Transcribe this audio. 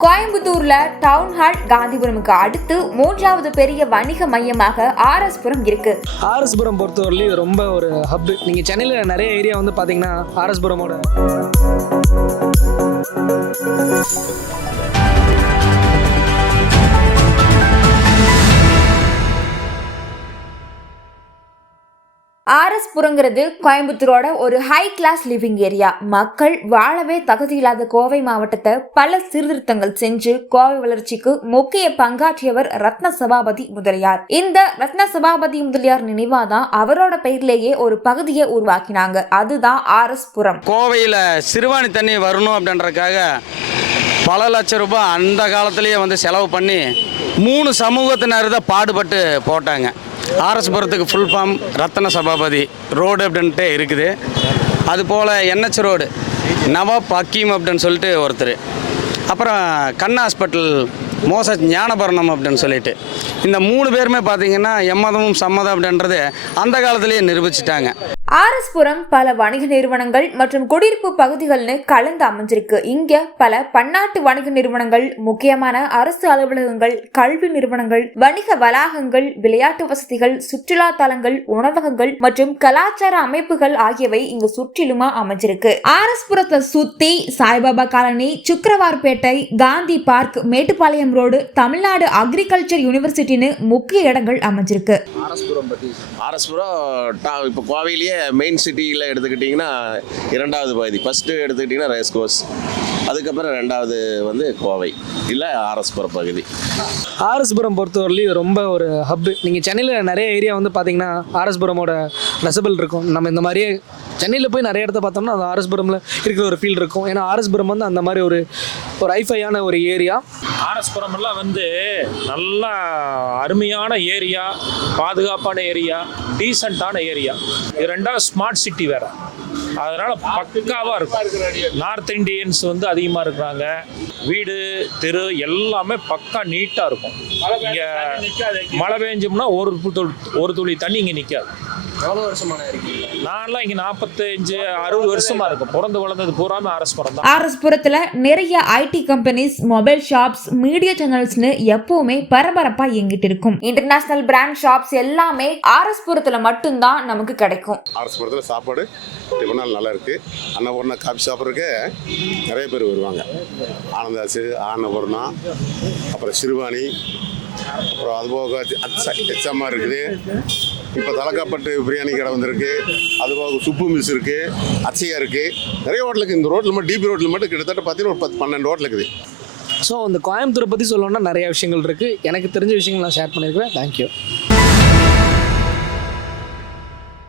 கோயம்புத்தூர்ல town hall காந்திபுரமுக்கு அடுத்து மூன்றாவது பெரிய வணிக மையமாக ஆர்எஸ்புரம் இருக்கு. ஆர்எஸ்புரம் பொறுத்தவரையிலும் ரொம்ப ஒரு ஹப் நீங்கள் சென்னையில் நிறைய ஏரியா வந்து பார்த்தீங்கன்னா ஆர்எஸ்புரமோட ஆர்எஸ்புரங்கிறது கோயம்புத்தூரோட ஒரு ஹை கிளாஸ் லிவிங் ஏரியா மக்கள் வாழவே தகுதியில்லாத கோவை மாவட்டத்தை பல சீர்திருத்தங்கள் செஞ்சு கோவை வளர்ச்சிக்கு முக்கிய பங்காற்றியவர் ரத்ன சபாபதி முதலியார். இந்த ரத்ன சபாபதி முதலியார் நினைவாதான் அவரோட பெயர்லேயே ஒரு பகுதியை உருவாக்கினாங்க. அதுதான் ஆர்எஸ் புரம் கோவையில் சிறுவாணி தண்ணி வரணும் அப்படின்றதுக்காக பல லட்சம் ரூபாய் அந்த காலத்திலேயே வந்து செலவு பண்ணி மூணு சமூகத்தினர் தான் பாடுபட்டு போட்டாங்க. ஆர்எஸ்புரத்துக்கு full form Rathina Sabapathy. Road அப்படின்ட்டு இருக்குது. அதுபோல் என்ஹெச் ரோடு நவாப் ஹக்கீம் அப்படின்னு சொல்லிட்டு ஒருத்தர். அப்புறம் கண் ஹாஸ்பிட்டல் மோச ஞானபரணம் அப்படின்னு சொல்லிட்டு. இந்த மூணு பேருமே பார்த்தீங்கன்னா எம்மதமும் சம்மதம் அப்படின்றது அந்த காலத்திலேயே நிரூபிச்சிட்டாங்க. ஆர்எஸ்புரம் பல வணிக நிறுவனங்கள் மற்றும் குடியிருப்பு பகுதிகள்னு கலந்து அமைஞ்சிருக்கு. இங்க பல பன்னாட்டு வணிக நிறுவனங்கள் முக்கியமான அரசு அலுவலகங்கள் கல்வி நிறுவனங்கள் வணிக வளாகங்கள் விளையாட்டு வசதிகள் சுற்றுலா தலங்கள் உணவகங்கள் மற்றும் கலாச்சார அமைப்புகள் ஆகியவை இங்கு சுற்றிலுமா அமைஞ்சிருக்கு. ஆர்எஸ்புரத்தை சுத்தி Saibaba colony Sukrawarpettai Gandhi park Mettupalayam road Tamil Nadu agriculture யூனிவர்சிட்டின்னு முக்கிய இடங்கள் அமைஞ்சிருக்கு. ஆர்எஸ்புரம் இப்போ கோவையிலேயே மெயின் சிட்டியில் எடுத்துக்கிட்டிங்கன்னா இரண்டாவது பகுதி. ஃபஸ்ட்டு எடுத்துக்கிட்டிங்கன்னா ரேஸ் கோர்ஸ் அதுக்கப்புறம் ரெண்டாவது வந்து கோவை. இல்லை ஆர்எஸ்புரம் பகுதி. ஆர்எஸ்புரம் பொறுத்தவரையிலும் இது ரொம்ப ஒரு ஹப் நீங்கள் சென்னையில் நிறைய ஏரியா வந்து பார்த்தீங்கன்னா ஆர்எஸ்புரமோட ரெசபிள் இருக்கும். நம்ம இந்த மாதிரியே சென்னையில் போய் நிறைய இடத்த பார்த்தோம்னா அது ஆர்எஸ்புரமில் இருக்கிற ஒரு ஃபீல் இருக்கும். ஏன்னா ஆர்எஸ்புரம் வந்து அந்த மாதிரி ஒரு ஒரு ஐஃபையான ஒரு ஏரியா ஆர்எஸ்புரம் எல்லாம் வந்து நல்லா அருமையான ஏரியா பாதுகாப்பான ஏரியா டீசெண்டான ஏரியா இது ரெண்டாவது ஸ்மார்ட் சிட்டி வேற. அதனால பக்காவா இருக்கும். நார்த் இந்தியன்ஸ் வந்து அதிகமா இருக்கிறாங்க. வீடு தெரு எல்லாமே பக்கா நீட்டா இருக்கும். இங்க மழை பெஞ்சோம்னா ஒரு துளி ஒரு துளி தண்ணி இங்க நிக்காது. எவ்வளோ வருஷமான நான்லாம் இங்க நாற்பத்தஞ்சு அறுபது வருஷமா இருக்கும். பிறந்து வளர்ந்தது பூராமே ஆர்எஸ் புரத்துல நிறைய IT companies mobile shops media சேனல்ஸ்னு எப்பவுமே பரபரப்பா இயங்கிட்டு இருக்கும். இன்டர்நேஷனல் பிராண்ட் ஷாப்ஸ் எல்லாமே ஆர்எஸ் புரத்துல மட்டும்தான் நமக்கு கிடைக்கும். அரசுபுரத்தில் சாப்பாடு டிஃபனால் நல்லா இருக்குது அன்னபூர்ணா காஃபி சாப்பிட்றதுக்கு நிறைய பேர் வருவாங்க. ஆனந்தாசு ஆனபூர்ணா அப்புறம் சிறுவாணி அப்புறம் அதுபோக எச்சம்மா இருக்குது. இப்போ தலக்காப்பட்டு பிரியாணி கடை வந்திருக்கு. அதுபோக சுப்பு மிஸ் இருக்குது அச்சையா இருக்குது நிறைய ஹோட்டலுக்கு இந்த ரோட்டில் மட்டும் டிபி ரோட்டில் மட்டும் கிட்டத்தட்ட பார்த்தீங்கன்னா ஒரு பத்து பன்னெண்டு ஹோட்டல் இருக்குது. ஸோ அந்த கோயம்புத்தூரை பற்றி சொல்லணும்னா நிறைய விஷயங்கள் இருக்குது எனக்கு தெரிஞ்ச விஷயங்கள் நான் ஷேர் பண்ணியிருக்கிறேன். தேங்க்யூ